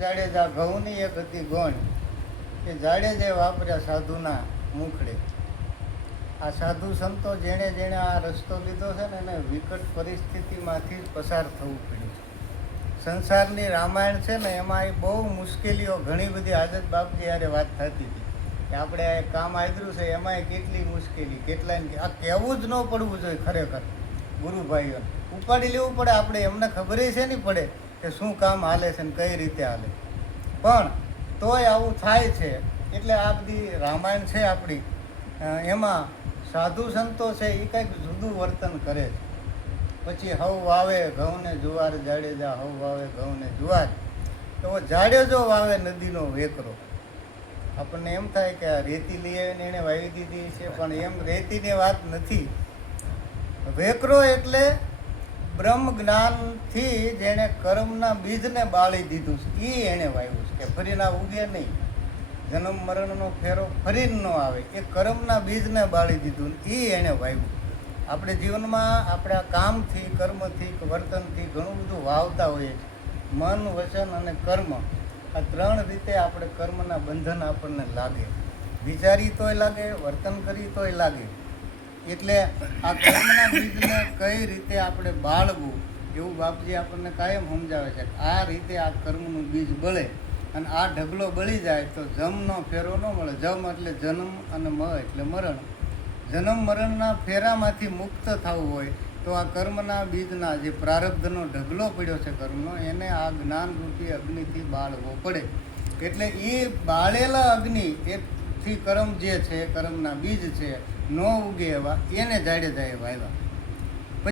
જાડેજા ઘઉંની એક હતી ગોણ કે જાડેજે વાપર્યા સાધુના મુખડે. આ સાધુ સંતો જેણે જેણે આ રસ્તો લીધો છે ને એને વિકટ પરિસ્થિતિમાંથી જ પસાર થવું પડ્યું. સંસારની રામાયણ છે ને એમાં એ બહુ મુશ્કેલીઓ ઘણી બધી આદત બાપજી યારે વાત થતી હતી કે આપણે આ કામ આદર્યું છે એમાંય કેટલી મુશ્કેલી કેટલાય આ કહેવું જ ન પડવું જોઈએ. ખરેખર ગુરુભાઈઓ ઉપાડી લેવું પડે. આપણે એમને ખબર છે નહીં પડે કે શું કામ હાલે છે ને કઈ રીતે હાલે, પણ તોય આવું થાય છે. એટલે આ બધી રામાયણ છે આપણી, એમાં સાધુ સંતો છે એ કંઈક જુદું વર્તન કરે છે. પછી હવ વાવે ઘઉંને જુવાર જાડેજા, હવ વાવે ઘઉંને જુવાર. તો જાડેજો વાવે નદીનો વેકરો. આપણને એમ થાય કે આ રેતી લઈ આવીને એણે વાવી દીધી છે, પણ એમ રેતીની વાત નથી. વેકરો એટલે બ્રહ્મ જ્ઞાનથી જેણે કર્મના બીજને બાળી દીધું છે એ એણે વાવ્યું છે કે ફરી ના ઉગે નહીં, જન્મ મરણનો ફેરો ફરી ન આવે. એ કર્મના બીજને બાળી દીધું એ એણે વાવ્યું. આપણે જીવનમાં આપણા કામથી, કર્મથી, વર્તનથી ઘણું બધું વાવતા હોઈએ છીએ. મન, વચન અને કર્મ, આ ત્રણ રીતે આપણે કર્મના બંધન આપણને લાગે. વિચારી તોય લાગે, વર્તન કરી તોય લાગે. એટલે આ કર્મના બીજને કઈ રીતે આપણે બાળવું એવું બાપજી આપણને કાયમ સમજાવે છે. આ રીતે આ કર્મનું બીજ બળે અને આ ઢગલો બળી જાય તો જમનો ફેરો ન મળે. જમ એટલે જન્મ અને મ એટલે મરણ. જન્મ મરણના ફેરામાંથી મુક્ત થવું હોય તો આ કર્મના બીજના જે પ્રારબ્ધનો ઢગલો પડ્યો છે કર્મનો, એને આ જ્ઞાનરૂપી અગ્નિથી બાળવો પડે. એટલે એ બાળેલા અગ્નિ એકથી કર્મ જે છે, કર્મના બીજ છે, ન ઉગે એવા એને જાડેજાએ વાવ્યા.